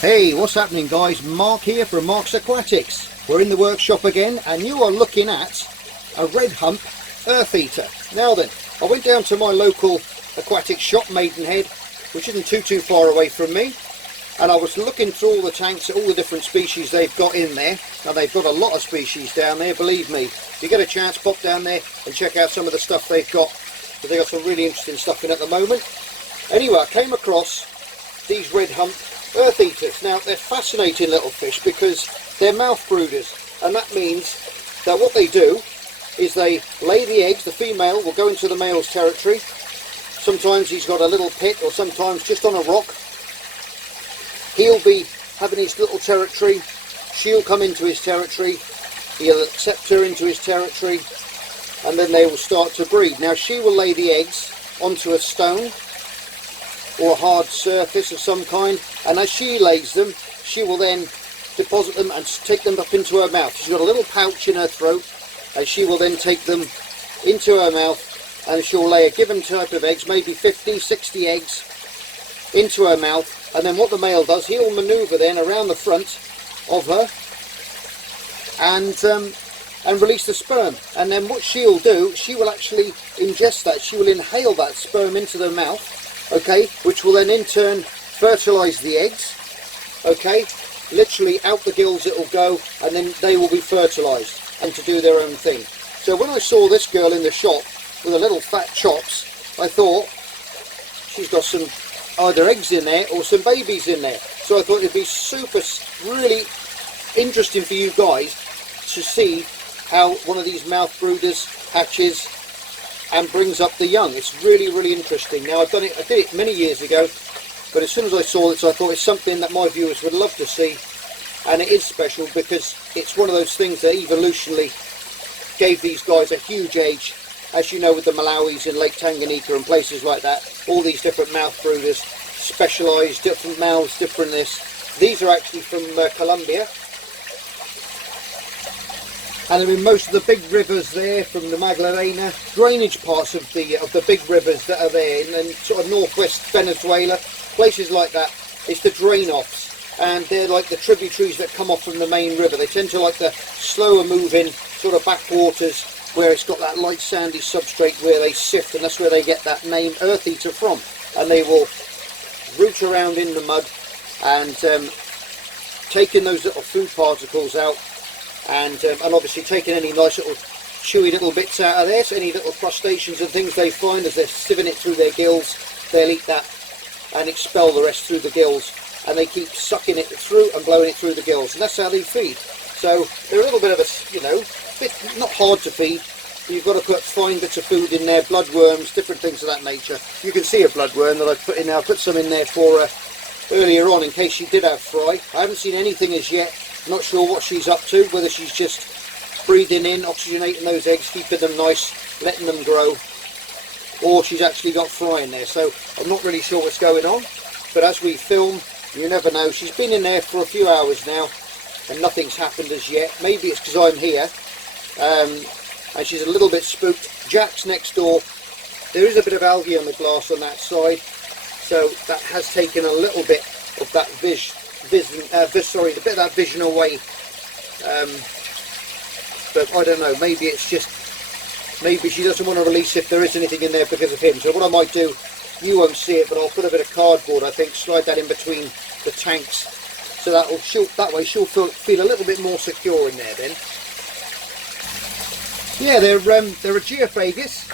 Hey, what's happening guys? Mark here from Mark's Aquatics. We're in the workshop again and you are looking at a red hump earth eater. Now then, I went down to my local aquatic shop, Maidenhead, which isn't too far away from me, and I was looking through all the tanks at all the different species they've got in there. Now they've got a lot of species down there, believe me. If you get a chance, pop down there and check out some of the stuff they've got, because they've got some really interesting stuff in at the moment. Anyway, I came across these red hump earth eaters. Now they're fascinating little fish because they're mouth brooders, and that means that what they do is they lay the eggs. The female will go into the male's territory. Sometimes he's got a little pit, or sometimes just on a rock. He'll be having his little territory, she'll come into his territory, he'll accept her into his territory, and then they will start to breed. Now she will lay the eggs onto a stone or a hard surface of some kind, and as she lays them, she will then deposit them and take them up into her mouth. She's got a little pouch in her throat, and she will then take them into her mouth, and she'll lay a given type of eggs, maybe 50, 60 eggs, into her mouth. And then what the male does, he'll manoeuvre then around the front of her and release the sperm. And then what she'll do, she will actually ingest that, she will inhale that sperm into the mouth, okay, which will then in turn fertilise the eggs, okay, literally out the gills it will go, and then they will be fertilised and to do their own thing. So when I saw this girl in the shop with the little fat chops, I thought she's got some either eggs in there or some babies in there. So I thought it'd be really interesting for you guys to see how one of these mouth brooders hatches and brings up the young. It's really interesting. Now I did it many years ago, but as soon as I saw this I thought it's something that my viewers would love to see, and it is special because it's one of those things that evolutionarily gave these guys a huge age. As you know, with the Malawis in Lake Tanganyika and places like that, all these different mouth brooders, specialised, different mouths, different this. These are actually from Colombia, and they're in most of the big rivers there, from the Magdalena, drainage parts of the big rivers that are there, and sort of northwest Venezuela, places like that. It's the drain-offs, and they're like the tributaries that come off from the main river. They tend to like the slower moving sort of backwaters, where it's got that light sandy substrate where they sift, and that's where they get that name earth eater from. And they will root around in the mud and taking those little food particles out, and obviously taking any nice little chewy little bits out of there, so any little crustaceans and things they find as they're sieving it through their gills, they'll eat that and expel the rest through the gills, and they keep sucking it through and blowing it through the gills, and that's how they feed. So they're a little bit of a, you know, bit not hard to feed. You've got to put fine bits of food in there, bloodworms, different things of that nature. You can see a bloodworm that I've put in there. I put some in there for earlier on in case she did have fry. I haven't seen anything as yet. Not sure what she's up to, whether she's just breathing in, oxygenating those eggs, keeping them nice, letting them grow, or she's actually got fry in there. So I'm not really sure what's going on, but as we film, you never know. She's been in there for a few hours now and nothing's happened as yet. Maybe it's because I'm here, and she's a little bit spooked. Jack's next door. There is a bit of algae on the glass on that side, so that has taken a little bit of that the bit of that vision away. But I don't know, maybe it's just, maybe she doesn't want to release if there is anything in there because of him. So what I might do, you won't see it, but I'll put a bit of cardboard, I think, slide that in between the tanks, so that way she'll feel a little bit more secure in there then. Yeah, they're a Geophagus,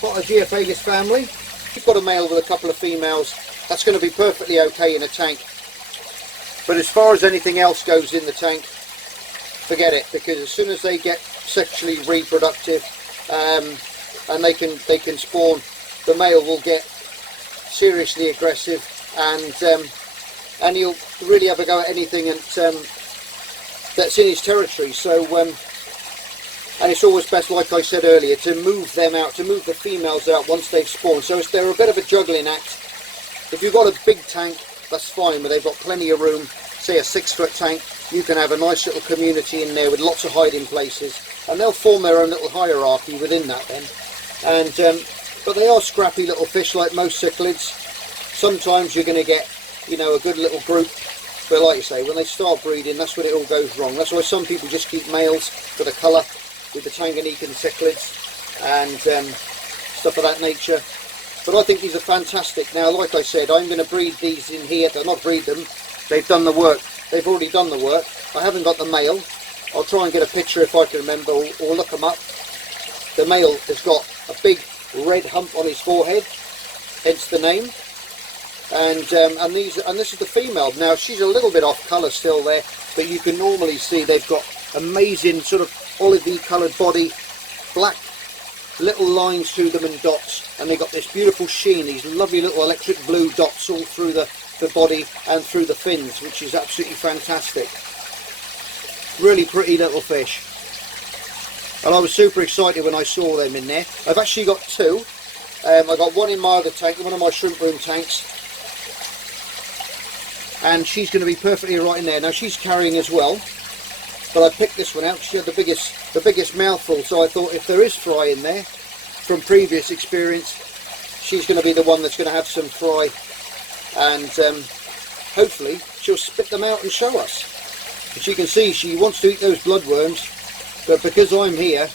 quite a Geophagus family. You've got a male with a couple of females, that's going to be perfectly okay in a tank. But as far as anything else goes in the tank, forget it, because as soon as they get sexually reproductive and they can spawn, the male will get seriously aggressive, and he'll really have a go at anything that's in his territory. So and it's always best, like I said earlier, to move them out, to move the females out once they've spawned. So they're a bit of a juggling act. If you've got a big tank, that's fine, but they've got plenty of room. Say a 6-foot tank, you can have a nice little community in there with lots of hiding places, and they'll form their own little hierarchy within that then. And but they are scrappy little fish, like most cichlids. Sometimes you're going to get, you know, a good little group But like you say, when they start breeding, that's when it all goes wrong. That's why some people just keep males for the colour with the Tanganyika and Cichlids and stuff of that nature. But I think these are fantastic. Now, like I said, I'm going to breed these in here. They'll not breed them. They've done the work. They've already done the work. I haven't got the male. I'll try and get a picture if I can remember, or look them up. The male has got a big red hump on his forehead, hence the name. And this is the female. Now she's a little bit off colour still there, but you can normally see they've got amazing sort of olivey coloured body, black little lines through them and dots, and they've got this beautiful sheen, these lovely little electric blue dots all through the body and through the fins, which is absolutely fantastic. Really pretty little fish. And I was super excited when I saw them in there. I've actually got two. I got one in my other tank, one of my shrimp room tanks, and she's going to be perfectly right in there. Now she's carrying as well, but I picked this one out. She had the biggest mouthful, so I thought if there is fry in there from previous experience, she's going to be the one that's going to have some fry, and hopefully she'll spit them out and show us. As you can see, she wants to eat those bloodworms, but because I'm here,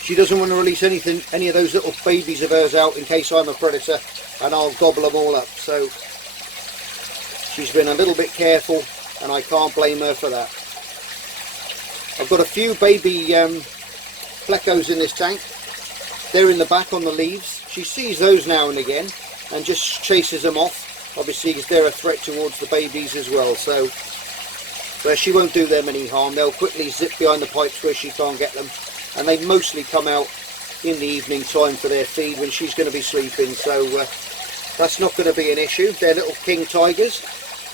she doesn't want to release any of those little babies of hers out in case I'm a predator and I'll gobble them all up. So she's been a little bit careful, and I can't blame her for that. I've got a few baby plecos in this tank. They're in the back on the leaves. She sees those now and again and just chases them off, obviously because they're a threat towards the babies as well. So she won't do them any harm. They'll quickly zip behind the pipes where she can't get them, and they mostly come out in the evening time for their feed when she's going to be sleeping. So that's not going to be an issue. They're little king tigers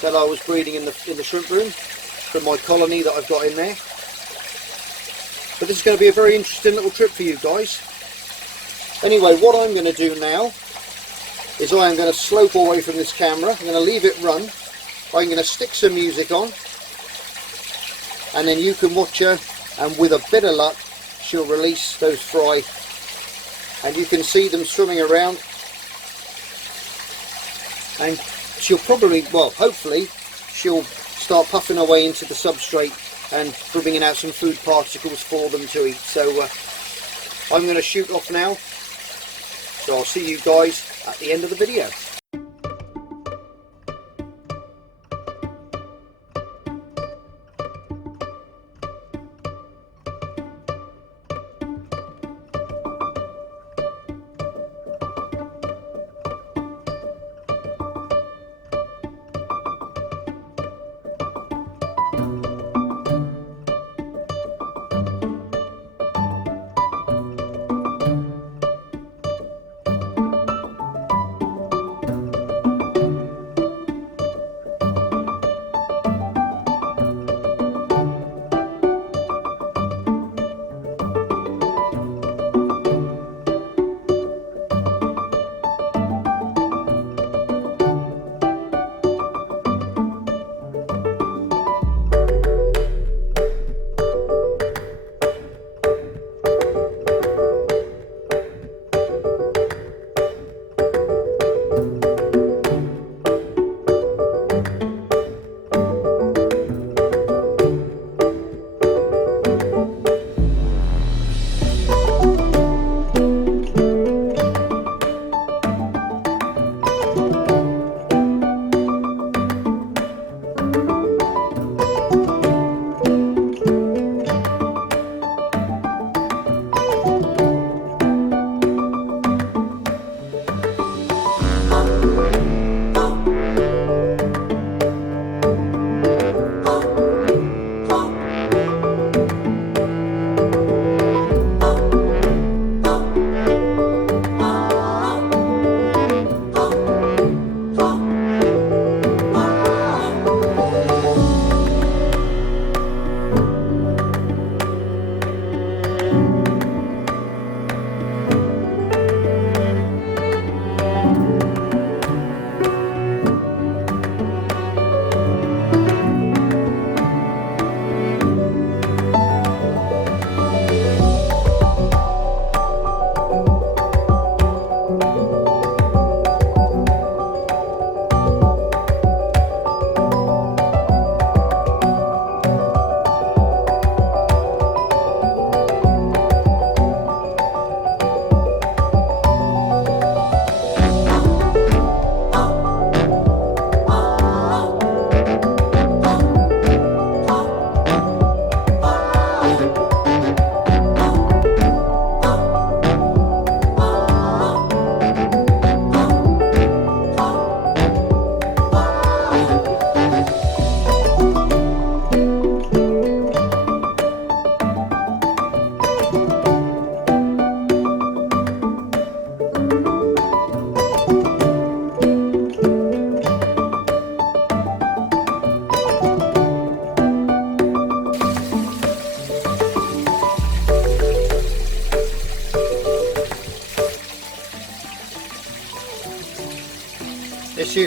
that I was breeding in the shrimp room from my colony that I've got in there. But this is going to be a very interesting little trip for you guys. Anyway, what I'm going to do now is I am going to slope away from this camera. I'm going to leave it run. I'm going to stick some music on, and then you can watch her, and with a bit of luck she'll release those fry, and you can see them swimming around, and she'll probably, well, hopefully she'll start puffing away into the substrate and bringing out some food particles for them to eat. So I'm going to shoot off now, so I'll see you guys at the end of the video.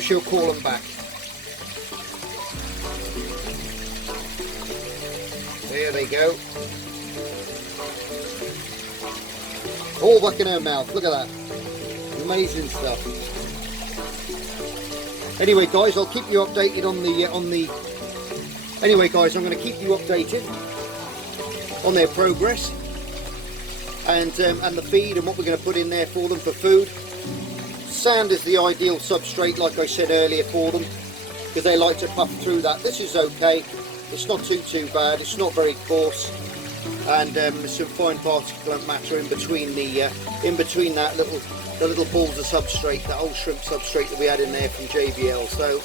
see if she'll call them back. There they go. All back in her mouth. Look at that. Amazing stuff. Anyway, guys, I'll keep you updated on the. Anyway, guys, I'm going to keep you updated on their progress and the feed and what we're going to put in there for them for food. Sand is the ideal substrate, like I said earlier, for them because they like to puff through that. This is okay. It's not too bad. It's not very coarse. And there's some fine particulate matter in between that the little balls of substrate, that old shrimp substrate that we had in there from JBL. So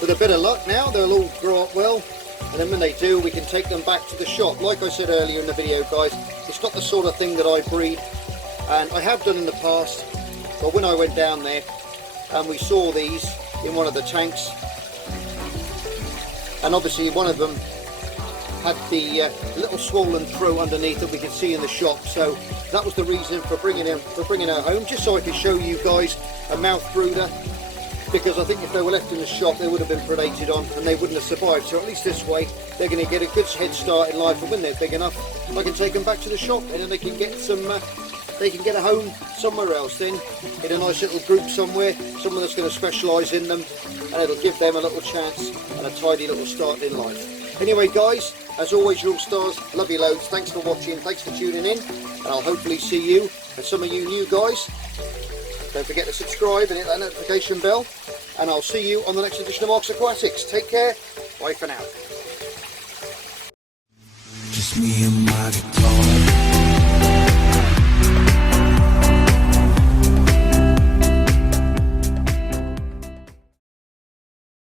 with a bit of luck now, they'll all grow up well, and then when they do, we can take them back to the shop. Like I said earlier in the video, guys, it's not the sort of thing that I breed, and I have done in the past, but when I went down there and we saw these in one of the tanks, and obviously one of them had the little swollen throat underneath that we could see in the shop, so that was the reason for bringing her home, just so I could show you guys a mouth brooder, because I think if they were left in the shop they would have been predated on and they wouldn't have survived. So at least this way they're going to get a good head start in life, and when they're big enough I can take them back to the shop and then they can get a home somewhere else, then in a nice little group somewhere, someone that's going to specialise in them, and it'll give them a little chance and a tidy little start in life. Anyway, guys, as always, you're all stars. Love you loads. Thanks for watching. Thanks for tuning in. And I'll hopefully see you, and some of you new guys, don't forget to subscribe and hit that notification bell. And I'll see you on the next edition of Marks Aquatics. Take care. Bye for now. Just me and my guitar.